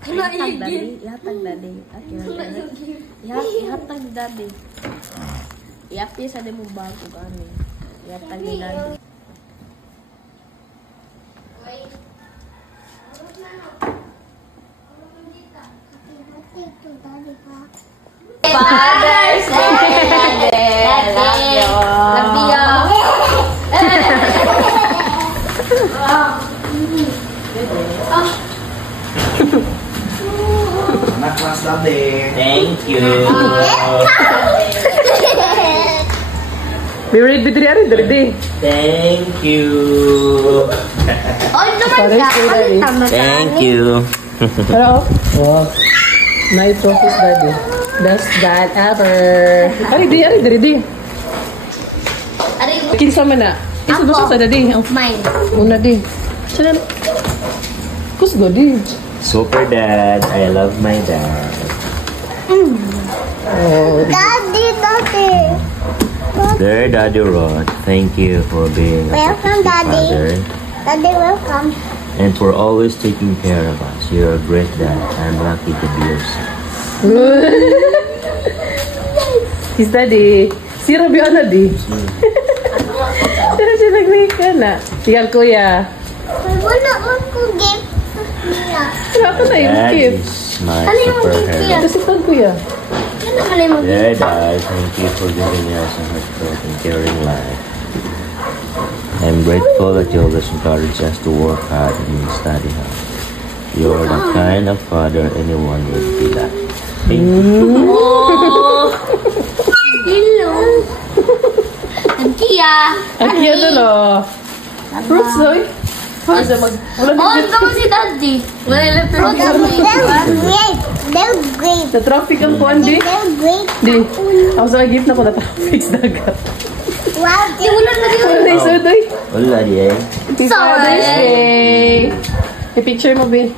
Ihatag daddy. Ihatag daddy. Ihatag daddy. Iapi sa di mo bago kami. Ihatag ni daddy. Father's Day! Love you! Naklas daddy. Thank you. Be ready, be ready. Thank you. Thank you. Hello. Wow. Nice office, daddy. Best dad ever. Ready. Kinsa man na? Isa ba sa daddy? Mine. Una di. Saan? Kus daddy. Super dad. I love my dad. Oh. Daddy. There, Daddy Rod. Thank you for being a Welcome, Daddy. father Daddy, welcome. and for always taking care of us. You're a great dad. I'm lucky to be your son. His daddy. Si Rabio na di. Pero siya nag-make ka na. Tingnan kuya. Wala ko gift. Wala na yung Dad gift. is my Ano yung gift superhero. niya? Ito si Tag kuya. Ano naman yung There, Dad. Thank you for giving us a heartfelt and caring life. I'm grateful that you always encourage us to work hard and study hard. You're the kind of father anyone would be like. Thank you. Hello. Kia. Ang cute ano. Fruits doy. Wala Sama si Daddy. Wala fruits. They're great. sa traffic ang kuan di. They're great. Di. Ako sa gift na ko na traffic sa dagat. Wow. Di wala na rin. Wala na doy. Wala di eh. Happy Father's Day. I-picture mo, Bi.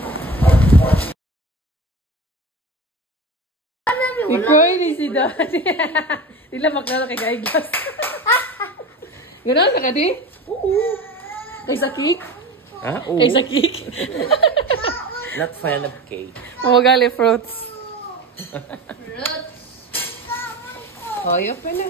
Ikoy ni si Daddy. Dila maklaro kay Gaiglas. Gano'n ka di? Oo. Kay sa cake? Ah, Kay sa cake? Not fan of cake. Magali fruits. Oh, yun pala.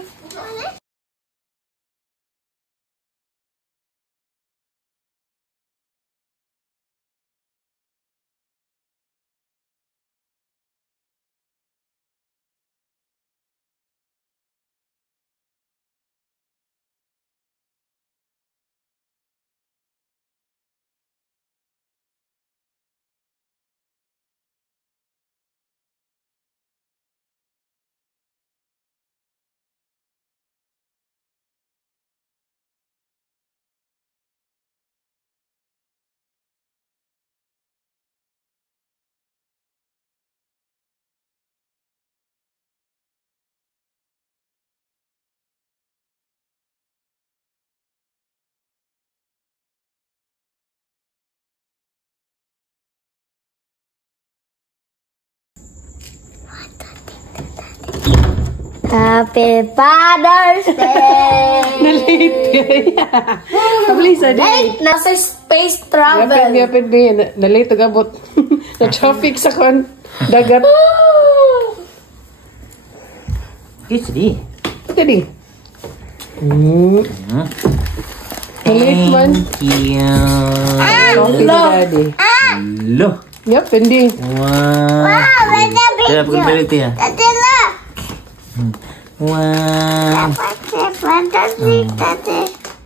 Happy Father's Day! Nalate. Kabli sa day. Nasa space travel. Yapin, Bi. Nalate gabot. Na traffic sa kon. Dagat. Kiss di. Tadi. Nalate man. Thank you. Coffee ni Daddy. Loh. Yep, hindi. Wow. Kaya pag-balik ito yan. Wow.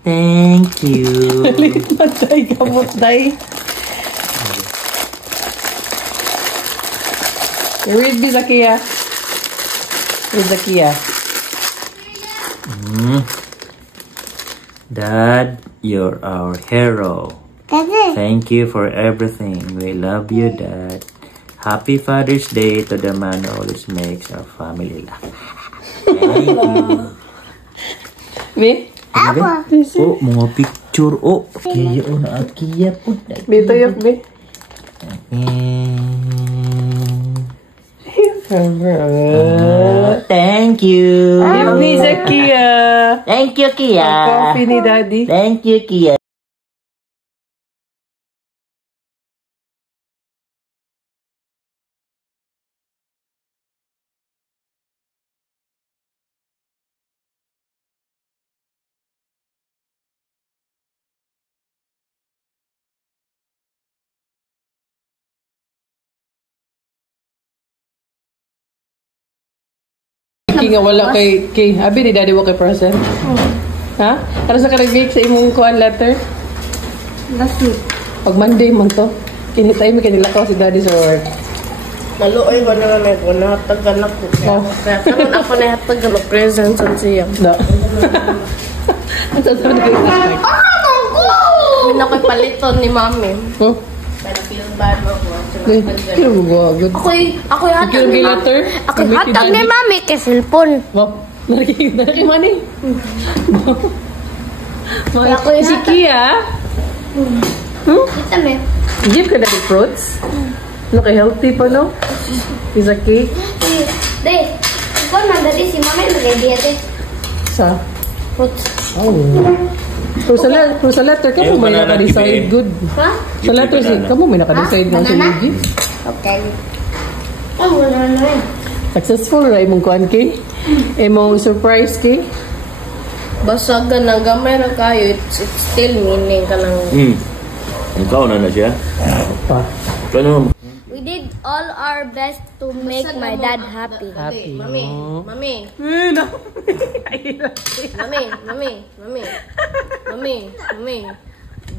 Thank you. Nalate man, day. Gabot, day. Read Bi Zakia. Read Zakia. Dad, you're our hero. Thank you for everything. We love you, Dad. Happy Father's Day to the man who always makes our family laugh. Thank you. Bi? Oh, mga picture. Oh, kiya o na at kiya po. Bi, tuyok, Bi. Thank you. Give ni Zakia. Thank you, Kia. Coffee ni Daddy. Thank you, Kia. Kay nga wala kay abi ni daddy wa kay present. Ha? Ano sa karibig sa imong kuan letter? Last week. Pag Monday man to. Kinitay mo kinilakaw si daddy sa work. Naluoy ba na lang ko nahatagan ako. Kaya karon ako nahatagan ng present sa siya. No. Ang sasabi ko. Hindi na ko'y paliton ni mami. Oh. Kaya feel bad mo ko. Kaya mo ba agad? Ako'y hatag Yung ni letter? Ako'y hatag ni mami kay cellphone. Wow. Naraki money. Wala ko yung Si Kia. Kita me. Give ka dati fruits. Ano ka healthy pa no? Is a cake. De, ikaw na dali si mami nag-diete. Sa? Fruits. Oh. Pero sa letter ka mo may naka-decide good. Ha? Sa letter si ka mo may naka-decide nga sa Banana? Luigi. Okay. Oh, wala na eh. Successful ra imong kuan kay. Imong surprise kay. Basta ka na gamay na kayo, it's still meaning ka ng... Ikaw na siya. Pa. Ano? We did all our best to make my dad happy. Happy. Mami, Oh. mami, No. mami.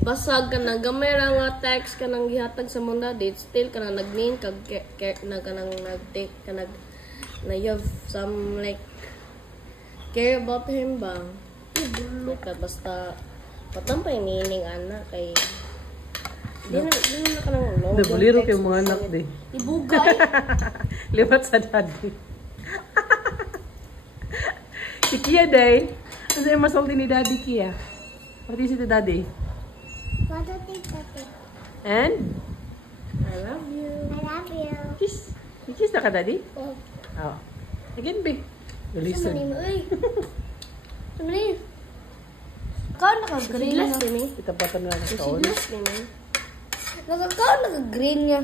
Basag ka na gamay ra nga text ka nang gihatag sa mong daddy, still ka na nag-mean kag na ka nang nag-take ka na you have some like care about him ba? Ibulok ka basta patang pa yung meaning ana kay di na ka nang long. Nabuliro kay mga anak di. Ibugay. Lipat sa daddy. Si Kia day. Ano yung masalti ni daddy Kia? What is it to daddy? And? I love you. Kiss. Kiss na ka daddy? Oh. Again be. Listen. Ikaw naka-green Silas niya. ni. Itapatan na lang sa ulo. Silas ni. Ikaw naka-green niya.